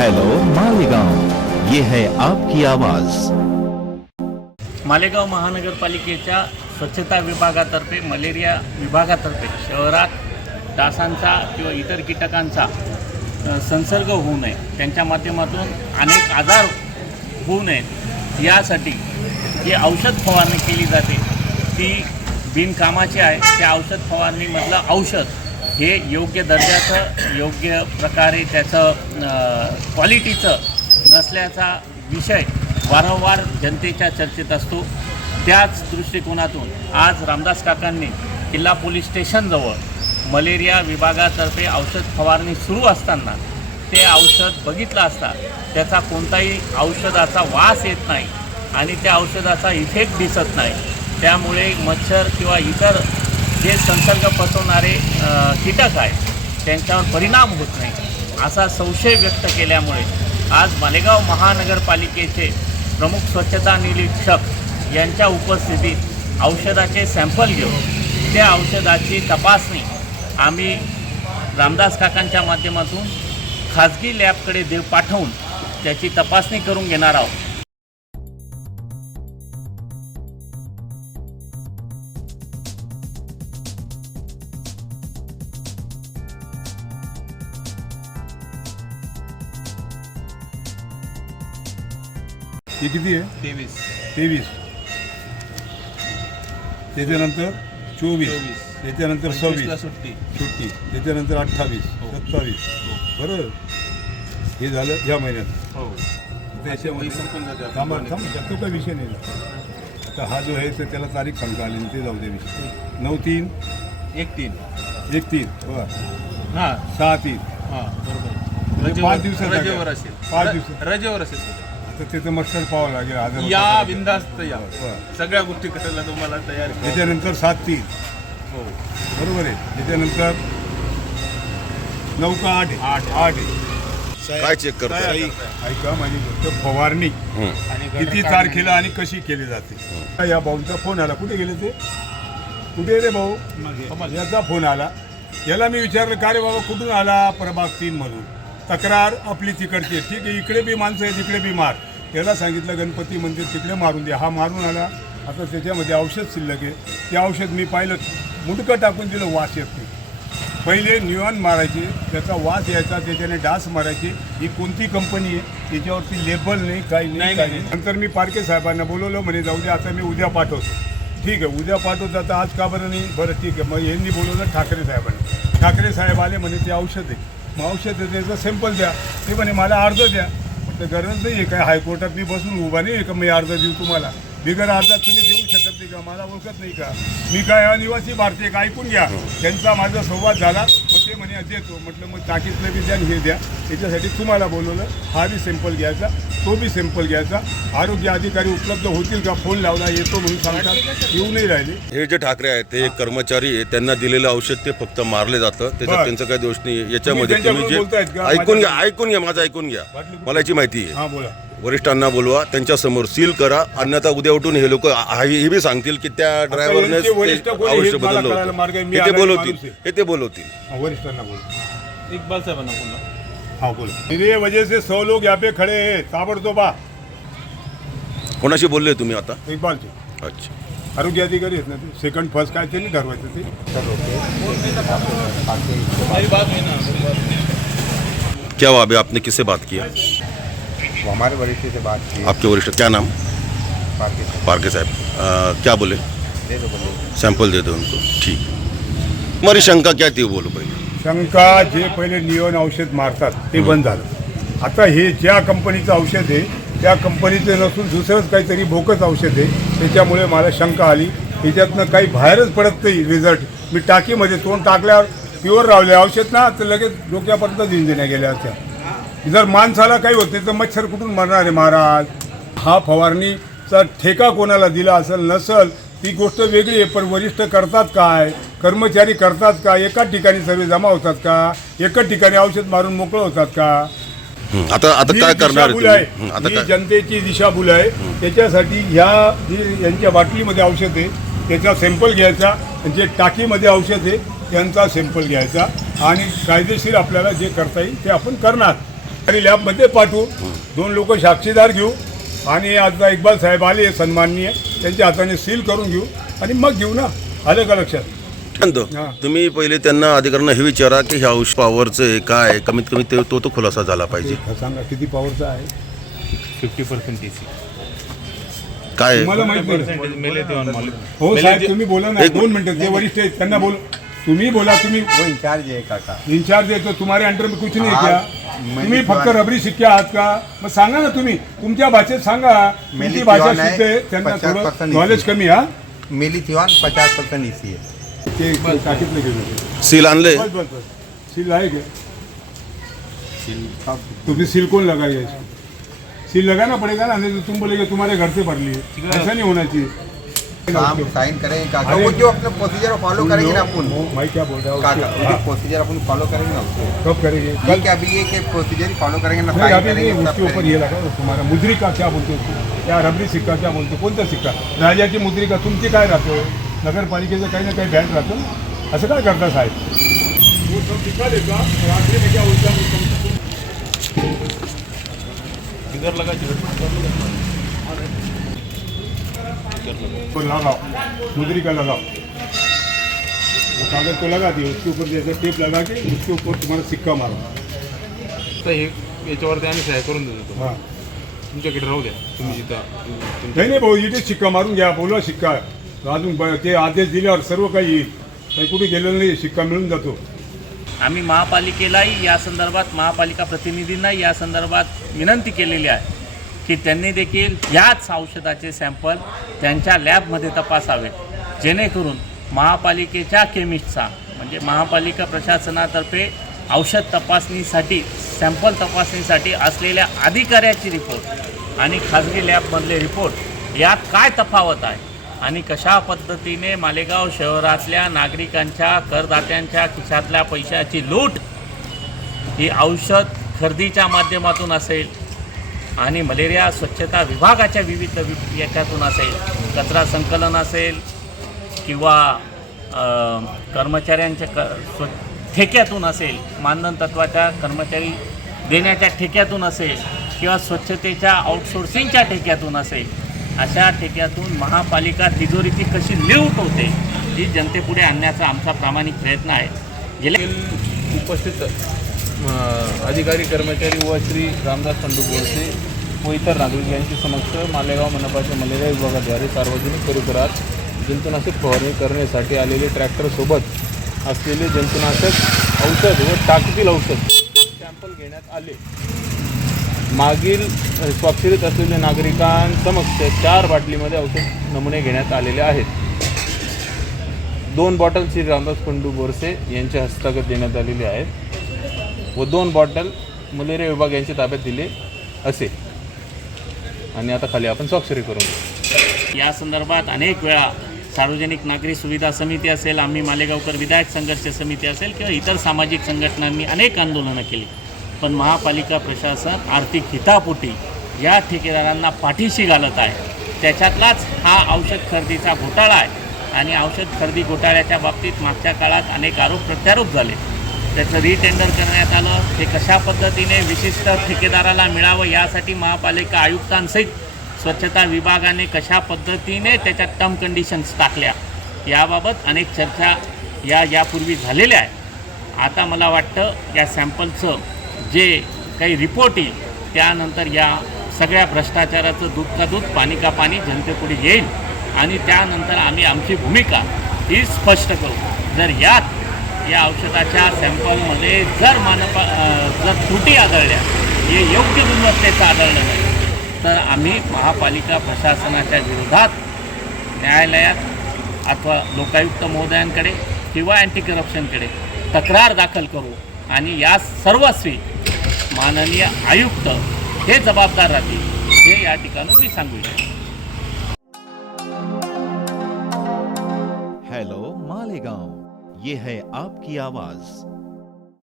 Hello Malegaon. ये है आपकी आवाज। मालेगाव महानगरपालिकेच्या स्वच्छता विभागातर्फे मलेरिया विभागातर्फे शहरात डासांचा किंवा इतर कीटकांचा संसर्ग होऊ नये. त्यांच्या माध्यमातून अनेक आजार होऊ नयेत. यासाठी जी औषध फवारणी केली जाते ती बिनकामाची आहे. त्या औषध फवारणीमधलं औषध हे योग्य दर्जाचं योग्य प्रकारे त्याचं क्वालिटीचं नसल्याचा विषय वारंवार जनतेच्या चर्चेत असतो. त्याच दृष्टिकोनातून आज रामदास काकांनी किल्ला पोलीस स्टेशनजवळ मलेरिया विभागातर्फे औषध फवारणी सुरू असताना ते औषध बघितलं असता त्याचा कोणताही औषधाचा वास येत नाही आणि त्या औषधाचा इफेक्ट दिसत नाही. त्यामुळे मच्छर किंवा इतर जे संसर्ग पसरवणारे कीटक आहेत त्यांच्यावर परिणाम होत नाही. असा संशय व्यक्त केल्यामुळे आज मालेगाव महानगरपालिकेचे प्रमुख स्वच्छता निरीक्षक यांच्या उपस्थितीत औषधाचे सॅम्पल घेऊन त्या औषधाची तपासणी आम्ही रामदास काकांच्या माध्यमातून खाजगी लॅबकडे देव पाठवून त्याची तपासणी करून घेणार आहोत. हे किती आहे? तेवीस. तेवीस. त्याच्यानंतर चोवीस. चोवीस. त्याच्यानंतर पंचवीसला सव्वीस. सुट्टी. सुट्टी. त्याच्यानंतर अठ्ठावीस. हो. सत्तावीस. बरोबर हे झालं ह्या महिन्यात. हो. त्याच्यामध्ये संपून जाते थांबा थांब तो काही विषय नाही. आता हा जो आहे तर त्याला तारीख सांगता आली नाही, ते जाऊ दे विषय. नऊ तीन. एक तीन. एक तीन. बरं. हा. सहा तीन. हा बरोबर. म्हणजे पाच दिवसाचा रजेवर काय? असेल. पाच र- दिवसात. रजेवर असेल. तो. आता त्याचं मस्टर पाहावं लागेल हजार या. बिंदास्त या. बरं. सगळ्या गोष्टी करायला तुम्हाला तयार आहे. त्याच्यानंतर सात तीन. हो. बरोबर आहे. त्याच्यानंतर नऊ का आठ आहे. आठ. आठ आहे. काय चेक करताय? ऐका माझी गोष्ट फवारणी. आणि किती तारखेला आणि कशी केली जाते? या भाऊंचा फोन आला. कुठे गेले ते? कुठे रे भाऊ? याचा फोन आला. याला मी विचारलं का रे बाबा कुठून आला प्रभाग तीन मधून? तक्रार आपली तिकडची आहे. ठीक आहे इकडे बी माणसं आहे तिकडे बी मार. याला सांगितलं गणपती मंदिर तिकडे मारून द्या. हा मारून आला. आता त्याच्यामध्ये औषध शिल्लक आहे. ते औषध मी पाहिलं. मुडकं टाकून दिलं वास येत नाही. पहिले न्यूऑन मारायचे त्याचा वास यायचा त्याच्याने डास मारायचे. ही कोणती कंपनी आहे? त्याच्यावरती लेबल नाही काही नाही काही नंतर मी पारके साहेबांना बोलवलं म्हणे जाऊ दे आता मी उद्या पाठवतो. ठीक आहे उद्या पाठवतो आता आज का बरं नाही? बरं ठीक आहे. मग यांनी बोलवलं ठाकरे साहेबांनी. ठाकरे साहेब आले म्हणे ते औषध आहे. मग औषध आहे त्याचं सॅम्पल द्या. ते म्हणे मला अर्ज द्या. तर गरज नाही आहे काय हायकोर्टात मी बसून उभा नाही आहे का? मी अर्ज देऊ तुम्हाला. बिगर अर्जात तुम्ही देऊ शकत नाही का? मला ओळखत नाही का? मी काय अनिवासी भारतीय का? ऐकून घ्या. त्यांचा माझा संवाद झाला. मग ते म्हणे देतो म्हटलं मग टाकीतलं बी द्या आणि हे द्या. त्याच्यासाठी तुम्हाला बोलवलं. हा बी सॅम्पल घ्यायचा. तो बी सॅम्पल घ्यायचा. आरोग्य अधिकारी उपलब्ध होतील का? फोन लावला येतो म्हणून सांगतात. येऊ नाही राहिले. हे जे ठाकरे आहेत ते एक कर्मचारी आहे. त्यांना दिलेलं औषध ते फक्त मारले जातं. त्याच्यात बरं. त्यांचा काही दोष नाही याच्यामध्ये तुम्ही तुम्ही जे त्यांच्याबरोबर बोलतायत का? ऐकून घ्या ऐकून घ्या माझं ऐकून घ्या. मला याची माहिती आहे. हां बोला. वरिष्ठांना बोलवा त्यांच्यासमोर सील करा अन्यथा उद्या उठून हे लोक हे बी सांगतील की त्या ड्रायव्हरने मला बदललं. होतं हे ते बोलवतील. हे ते बोलवतील. हाँ, वरिष्ठांना बोलो इकबाल साहेबांना हाँ बोलो. वजह से सौ लोग यहाँ पे खड़े हैं. ताबड़तोबा कोणाशी बोलले तुम्ही आता? इकबाल चे अच्छा. आरोग्य अधिकारी आहेत ना ते. सेकंड फर्स्ट काय ते नाही ठरवायचं ते। क्या हुआ अभी आपने किससे बात किया? वो हमारे वरिष्ठ से बात की। आपके वरिष्ठ क्या नाम? पार्टी से पारके साहब। अ, क्या बोले? दे दो बोलो सैंपल दे दो उनको। ठीक। हमारी शंका क्या थी वो बोलो पहले। शंका जे पहिले नियॉन औषध मारतात ते बंद झालं. आता हे ज्या कंपनीचं औषध आहे त्या कंपनीचं नसून दुसरंच काहीतरी भोकच औषध आहे त्याच्यामुळे मला शंका आली. त्याच्यातनं काही बाहेरच पडत नाही रिझल्ट मी टाकीमध्ये तोंड टाकल्यावर प्युअर रावले. औषध ना तर लगेच डोक्यापर्यंत इंजिन्या गेल्या होत्या जर माणसाला काही होत तर मच्छर कुठून मरणार आहे महाराज? हा फवारणीचा ठेका कोणाला दिला असेल नसल ती गोष्ट वेगळी आहे पण वरिष्ठ करतात काय? कर्मचारी करतात का? एकाच ठिकाणी सर्व जमा होतात का? एकाच ठिकाणी औषध मारून मोकळं होतात का? आता आता काय करणार? हं, जनतेची दिशाभूल आहे. त्याच्यासाठी ह्या जी यांच्या बाटलीमध्ये औषध आहे त्याचा सॅम्पल घ्यायचा जे टाकीमध्ये औषध आहे त्यांचा सॅम्पल घ्यायचा आणि कायदेशीर आपल्याला जे करता येईल ते आपण करणार. आणि लॅबमध्ये पाठवू. दोन लोक साक्षीदार घेऊ. आणि आता इक्बाल साहेब आले सन्माननीय. त्यांच्या हाताने सील करून घेऊ. आणि मग घेऊ ना. आलं का लक्षात? हा. तुम्ही पहिले त्यांना अधिकाऱ्यांना हे विचारा की ह्या औषध पॉवरचं आहे काय आहे? कमीत कमी ते तो तो खुलासा झाला पाहिजे. सांगा किती पॉवरचा आहे? फिफ्टी पर्सेंट काय आहे? तुम्हाला माहीत नाही पर्सेंटेज मेले मालूम हो साहेब तुम्ही बोला ना. दोन मिनिटं ते वरिष्ठ आहेत त्यांना बोल. तुम्ही बोला तुम्ही. वो इंचार्ज है काका. इंचार्ज आहे तो तुम्हारे अंडर में कुछ नहीं हाँ, क्या? तुम्ही फक्त रबरी शिक्के आहात का? मग सांगा ना तुम्ही. तुमच्या भाषेत सांगा. मेली तुमची भाषा आहे, आहे त्यांना 50% थोडं नॉलेज कमी हा? मिली थी पचास परसेंट इसी है ते टाकीतले गेले सील आणले. बस बस बस. सील आहे क्या तुम्ही सील कौन लगाइए इसको सील लगाना पड़ेगा ना नहीं तो तुम बोलेगे तुम्हारे घर से भर लिए ऐसा नहीं होना चाहिए हम साइन करेंगे काका वो जो अपने प्रोसीजर फॉलो करेंगे ना अपन। मैं क्या बोल रहा हूँ काका वो हाँ, जो प्रोसीजर अपन फॉलो करेंगे ना उसको। कब करेंगे? कल क्या अभी ये के प्रोसीजर फॉलो करेंगे ना साइन करेंगे उसके ऊपर ये लगा ना तुम्हारा। मुद्रिका क्या बोलते हो? क्या रबरी सिक्का क्या बोलते हो? कोणता सिक्का? राजाची मुद्रिका तुमची काय राहतो नगरपालिकेचं काही ना काही बँड राहतो असं काय करता साहेब? वो सब लगा तो लगाओ मुद्रिका लगाओ वो कागज को लगा दिए उसके ऊपर जैसे टेप लगा के उसके ऊपर तुम्हारा सिक्का मारो. तर हे याच्यावरती आम्ही सह्या करून देतो हाँ. तुमच्याकडे राहू द्या. तुम्ही जिथं तुमच्या नाही नाही भाऊ इथे शिक्का मारून घ्या बोलवा शिक्का अजून ब- ते आदेश दिल्यावर सर्व काही येईल. काही कुठे गेलेलं नाही शिक्का मिळून जातो. आम्ही महापालिकेलाही या संदर्भात महापालिका प्रतिनिधींनाही या संदर्भात विनंती केलेली आहे. की त्यांनी देखील याच औषधाचे सॅम्पल त्यांच्या लॅबमध्ये तपासावे जेणेकरून महापालिकेच्या केमिस्टचा म्हणजे महापालिका प्रशासनातर्फे औषध तपासणीसाठी सॅम्पल तपासणीसाठी असलेल्या अधिकाऱ्याची रिपोर्ट आणि खाजगी लॅबमधले रिपोर्ट यात काय तफावत आहे? आणि कशा पद्धतीने मालेगाव शहरातल्या नागरिकांच्या करदात्यांच्या खिशातल्या पैशाची लूट ही औषध खरेदीच्या माध्यमातून असेल आणि मलेरिया स्वच्छता विभागाच्या विविध याच्यातून असेल कचरा संकलन असेल किंवा कर्मचाऱ्यांच्या क स्व ठेक्यातून असेल मानधन तत्वाच्या कर्मचारी देण्याच्या ठेक्यातून असेल किंवा स्वच्छतेच्या आउटसोर्सिंगच्या ठेक्यातून असेल अशा ठेक्यातून महापालिका तिजोरीची कशी लिवट होते ही जनतेपुढे आणण्याचा आमचा प्रामाणिक प्रयत्न आहे. गेल्या उपस्थित अधिकारी कर्मचारी व श्री रामदास खंडू बोरसे व इतर नागरिक यांची समक्ष मालेगाव मनपाच्या मलेरिया विभागाद्वारे सार्वजनिक परिसरात जंतुनाशक फवारणी करण्यासाठी आलेले ट्रॅक्टरसोबत असलेले जंतुनाशक औषध व टाकतील औषध सॅम्पल घेण्यात आले. मागील अ, स्वाक्षरीत असलेल्या नागरिकांसमक्ष चार बाटलीमध्ये औषध नमुने घेण्यात आलेले आहेत. दोन बॉटल श्री रामदास पंडू बोरसे यांच्या हस्तगत देण्यात आलेले आहेत व दोन बॉटल मलेरिया विभाग यांच्या ताब्यात दिले असे. आणि आता खाली आपण स्वाक्षरी करून घेऊ. या संदर्भात अनेक वेळा सार्वजनिक नागरी सुविधा समिती असेल आम्ही मालेगावकर विधायक संघर्ष समिती असेल किंवा इतर सामाजिक संघटनांनी अनेक आंदोलनं केली. पण महापालिका प्रशासन आर्थिक हितापोटी या ठेकेदारांना पाठीशी घालत आहे. त्याच्यातलाच हा औषध खरेदीचा घोटाळा आहे. आणि औषध खरेदी घोटाळ्याच्या बाबतीत मागच्या काळात अनेक आरोप प्रत्यारोप झाले. त्याचं रिटेंडर करण्यात आलं. ते कशा पद्धतीने विशिष्ट ठेकेदाराला मिळावं यासाठी महापालिका आयुक्तांसहित स्वच्छता विभागाने कशा पद्धतीने त्याच्यात टर्म कंडिशन्स टाकल्या याबाबत अनेक चर्चा या यापूर्वी झालेल्या आहेत. आता मला वाटतं या सॅम्पलचं जे काही रिपोर्ट येईल त्यानंतर या सगळ्या भ्रष्टाचाराचं दूध का दूध पाणी का पाणी जनतेपुढे येईल. आणि त्यानंतर आम्ही आमची भूमिका ही स्पष्ट करू. जर यात या औषधाच्या सॅम्पलमध्ये जर मानपा जर त्रुटी आढळल्या हे योग्य गुणवत्तेचं आढळलं नाही तर आम्ही महापालिका प्रशासनाच्या विरोधात न्यायालयात अथवा लोकायुक्त महोदयांकडे किंवा अँटी करप्शनकडे तक्रार दाखल करू आणि या सर्वस्वी माननीय आयुक्त हे जबाबदार राहतील हे या ठिकाणी मी सांगू इच्छितो. ये है आपकी आवाज।